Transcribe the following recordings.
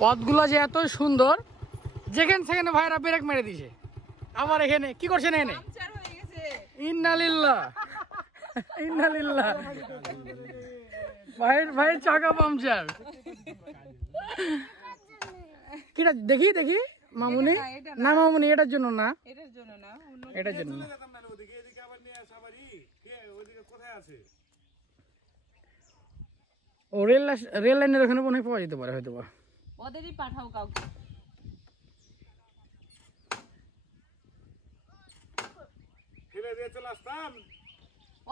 পথগুলো যে এত সুন্দর, যেখানে সেখানে ভাইরা ব্রেক মেরে দিছে। আবার এখানে কি করছেন? এখানে ইন্নালিল্লাহ ইন্নালিল্লাহ, ভাইয়ের চাকা পাংচার। কিটা দেখি দেখি মামুনি, না মামুনি এটার জন্য না, এটার জন্য না। ও রেল লাইনের ওখানে মনে হয় পাওয়া যেতে পারে, হয়তো বা ওদেরই পাঠাও কাউকে।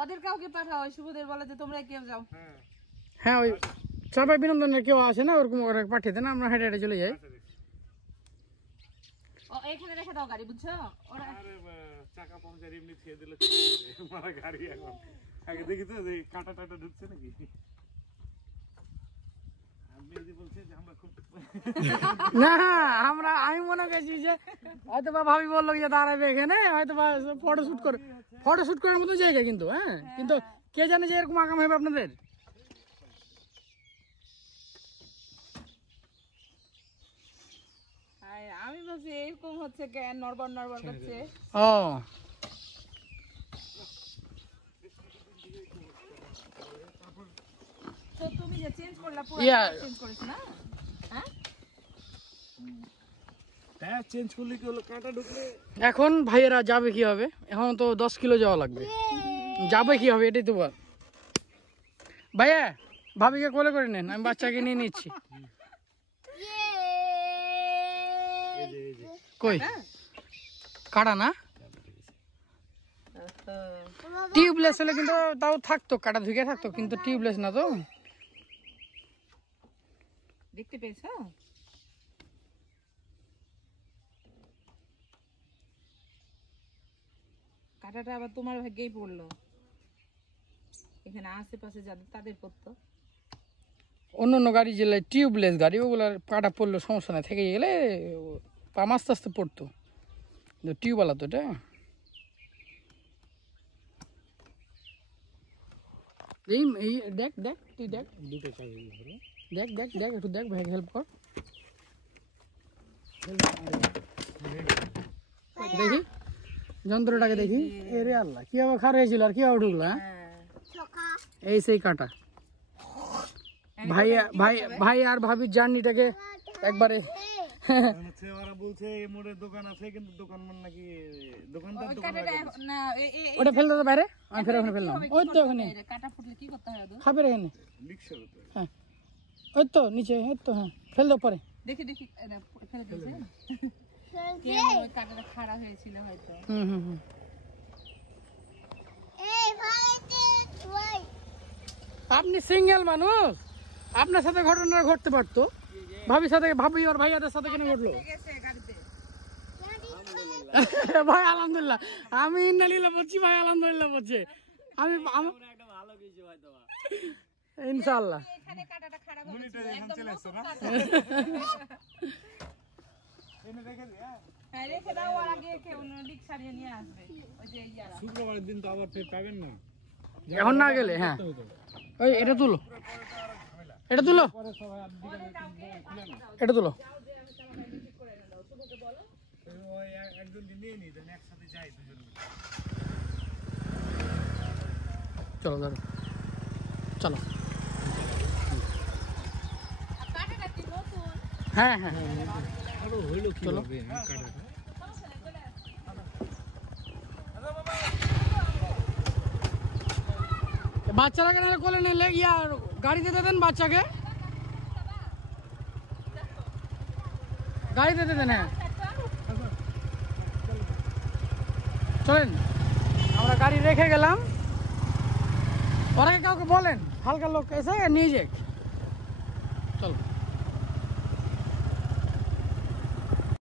ওদের কাউকে পাঠাও, শুভদের বলে যে তোমরা কেউ যাও। হ্যাঁ, ওই সবাই বিনোদনের কেউ আছে না, ওরকম ওরা পাঠিয়ে দেন, আমরা হেঁটে হেঁটে চলে যাই। ও এখানে রেখে দাও গাড়ি, বুঝছো? ওরা চাকা পাংচার এমনি থিয়ে দিলে মারা গাড়ি। এখন আগে দেখি তো কাঁটা টাটা ঢুকছে নাকি। না, আমি মনে করছি যে হয়তো বা ভাবি বললো যে দাঁড়াবে এখানে, হয়তো বা ফটোশুট করার মতো জায়গা কিন্তু। হ্যাঁ, কিন্তু কে জানে যে এরকম আগাম হবে আপনাদের। আমি ভাবছি এরকম হচ্ছে কেন নড়বড় নড়বড় করছে। ও তো তুমি যে চেঞ্জ করলা, পুরো চেঞ্জ করিস না? হ্যাঁ, টায়ার চেঞ্জ করলে কি হলো, কাঁটা ঢুকলে। এখন ভাইয়েরা যাবে কি হবে? এখন তো 10 কিলো যাওয়া লাগবে, যাবে কি হবে এটাই তো বল। ভাইয়া ভাবিকে কোলে করে নেন, আমি বাচ্চাকে নিয়ে নিচ্ছি। কই কাটা না, টিউবলেস হলে কিন্তু তাও থাকতো, কাটা ধুকে থাকতো, কিন্তু টিউবলেস না তো। দেখতে পেয়েছো? কাটাটা আবার তোমার ভাগ্যেই পড়লো, এখানে আশেপাশে যাদের তাদের পড়তো। অন্য গাড়ি যেগুলো টিউবলেস গাড়ি, ওগুলার কাটা পড়লে সমস্যা নাই, থেকে গেলে পাম আস্তে আস্তে পড়তো, টিউবওয়ালা তো এটা। দেখ দেখ তুই দেখ, দেখ দেখ দেখ একটু দেখ, ভাই হেল্প কর, দেখি যন্ত্রটাকে দেখি। এরে আল্লাহ, কিভাবে খারাপ হয়েছিল আর কিভাবে ঢুকলো। এই সেই কাটা। ভাই আর ভাবির জার্নিটাকে একবারে বলছে এই মোড়ে দোকান আছে, কিন্তু দোকান নাকি দোকানদার ওটা ফেল দাও বাইরে, আমি ফের ওখানে ফেললাম। ওই তো ওখানে কাটা ফুটলে কি করতে হবে? খাবে এখানে, হ্যাঁ ওই তো নিচে, ওই তো, হ্যাঁ ফেল দাও পরে। দেখি দেখি ফেলে দিয়েছে, ওই কাটাটা খাড়া হয়েছিল হয়তো। হুম। আপনি সিঙ্গেল মানুষ, আপনার সাথে ঘটনা ঘটতে পারতো, ভাবির সাথে, ভাবি আর ভাইয়াদের সাথে কেন ঘটলো? ভাই আলহামদুলিল্লাহ, আমি ইন্নালিল্লাহ বলছি, ভাই আলহামদুলিল্লাহ বলছে। আমি ইনশাআল্লাহ শুক্রবারের দিন তো আবার ফের পাবেন না, এখন না গেলে। হ্যাঁ, ওই এটা তুলো, এটা তুলো, এটা তুলো। চলো দাদা, চলো। হ্যাঁ হ্যাঁ চলো। বাচ্চারাকে নাহলে কোলে নিলে গাড়িতে দেন, বাচ্চাকে গাড়িতে দেন। হ্যাঁ চলেন, আমরা গাড়ি রেখে গেলাম, ওরাকে কাউকে বলেন হালকা লোক এসে নিয়ে যাক, চলো।